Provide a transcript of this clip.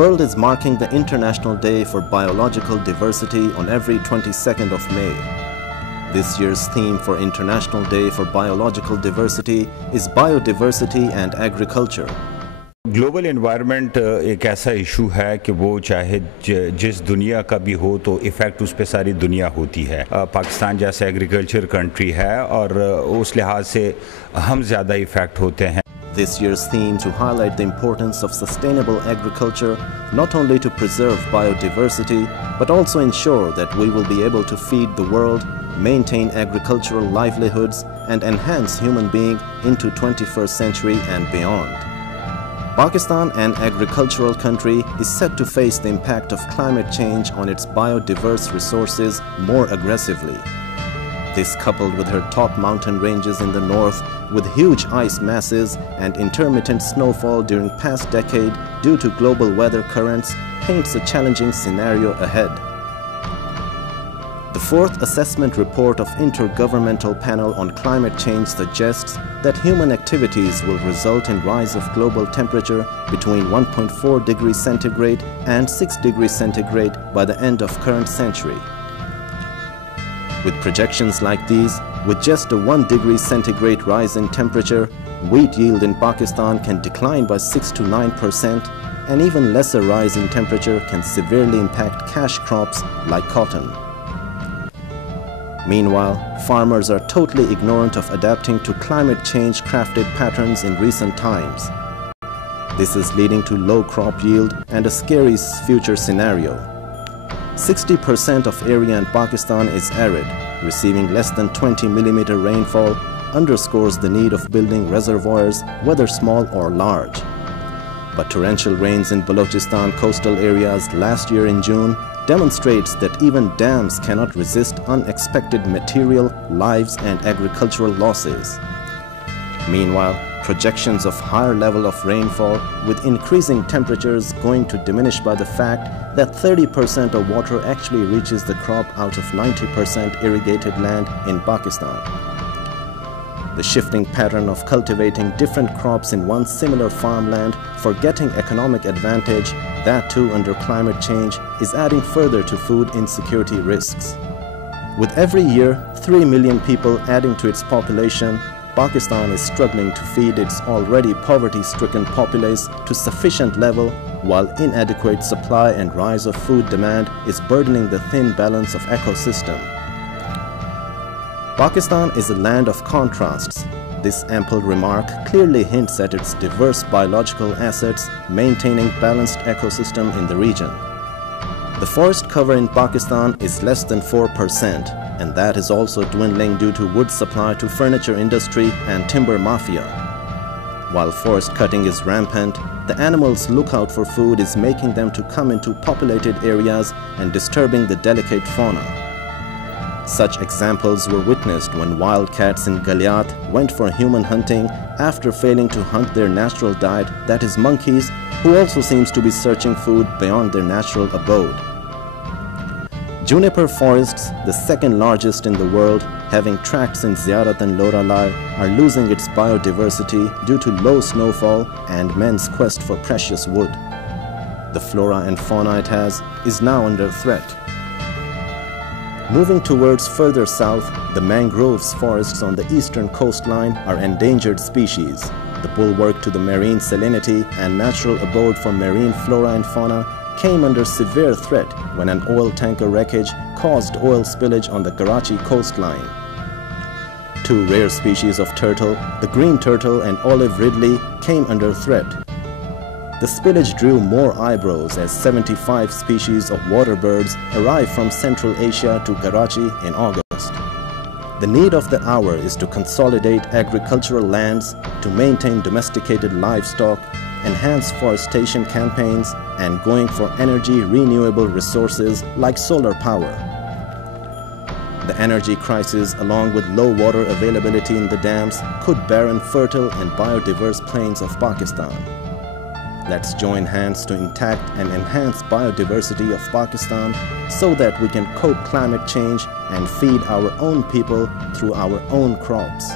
world is marking the International Day for Biological Diversity on every 22nd of May. This year's theme for International Day for Biological Diversity is Biodiversity and Agriculture. Global environment एक ऐसा issue है कि वो चाहे जिस दुनिया का भी हो तो इफ़ेक्ट उस पर सारी दुनिया होती है। पाकिस्तान जैसे एग्रीकल्चर कंट्री है और उस लिहाज से हम ज़्यादा इफ़ेक्ट होते हैं। This year's theme to highlight the importance of sustainable agriculture, not only to preserve biodiversity, but also ensure that we will be able to feed the world, maintain agricultural livelihoods, and enhance human being into 21st century and beyond. Pakistan, an agricultural country, is set to face the impact of climate change on its biodiverse resources more aggressively. This, coupled with her top mountain ranges in the north, with huge ice masses and intermittent snowfall during past decade due to global weather currents, paints a challenging scenario ahead. The fourth assessment report of Intergovernmental Panel on Climate Change suggests that human activities will result in rise of global temperature between 1.4 degrees centigrade and 6 degrees centigrade by the end of current century. With projections like these, with just a 1 degree centigrade rise in temperature, wheat yield in Pakistan can decline by 6 to 9%, and even lesser rise in temperature can severely impact cash crops like cotton. Meanwhile, farmers are totally ignorant of adapting to climate change crafted patterns in recent times. This is leading to low crop yield and a scary future scenario. 60% of area in Pakistan is arid, receiving less than 20 millimeter rainfall underscores the need of building reservoirs, whether small or large. But torrential rains in Balochistan coastal areas last year in June demonstrates that even dams cannot resist unexpected material, lives and agricultural losses. Meanwhile, projections of higher level of rainfall with increasing temperatures going to diminish by the fact that 30% of water actually reaches the crop out of 90% irrigated land in Pakistan. The shifting pattern of cultivating different crops in one similar farmland for getting economic advantage, that too under climate change, is adding further to food insecurity risks. With every year 3 million people adding to its population, Pakistan is struggling to feed its already poverty-stricken populace to sufficient level, while inadequate supply and rise of food demand is burdening the thin balance of ecosystem. Pakistan is a land of contrasts. This ample remark clearly hints at its diverse biological assets, maintaining balanced ecosystem in the region. The forest cover in Pakistan is less than 4%, and that is also dwindling due to wood supply to furniture industry and timber mafia. While forest cutting is rampant, the animals' lookout for food is making them to come into populated areas and disturbing the delicate fauna. Such examples were witnessed when wildcats in Galiat went for human hunting after failing to hunt their natural diet, that is monkeys, who also seems to be searching food beyond their natural abode. Juniper forests, the second largest in the world, having tracts in Ziyarat and Loralai, are losing its biodiversity due to low snowfall and men's quest for precious wood. The flora and fauna it has is now under threat. Moving towards further south, the mangroves forests on the eastern coastline are endangered species, the bulwark to the marine salinity and natural abode for marine flora and fauna, came under severe threat when an oil tanker wreckage caused oil spillage on the Karachi coastline. Two rare species of turtle, the green turtle and olive ridley, came under threat. The spillage drew more eyebrows as 75 species of water birds arrived from Central Asia to Karachi in August. The need of the hour is to consolidate agricultural lands, to maintain domesticated livestock, enhance forestation campaigns, and going for energy renewable resources like solar power. The energy crisis, along with low water availability in the dams, could barren fertile and biodiverse plains of Pakistan. Let's join hands to intact and enhance biodiversity of Pakistan so that we can cope climate change and feed our own people through our own crops.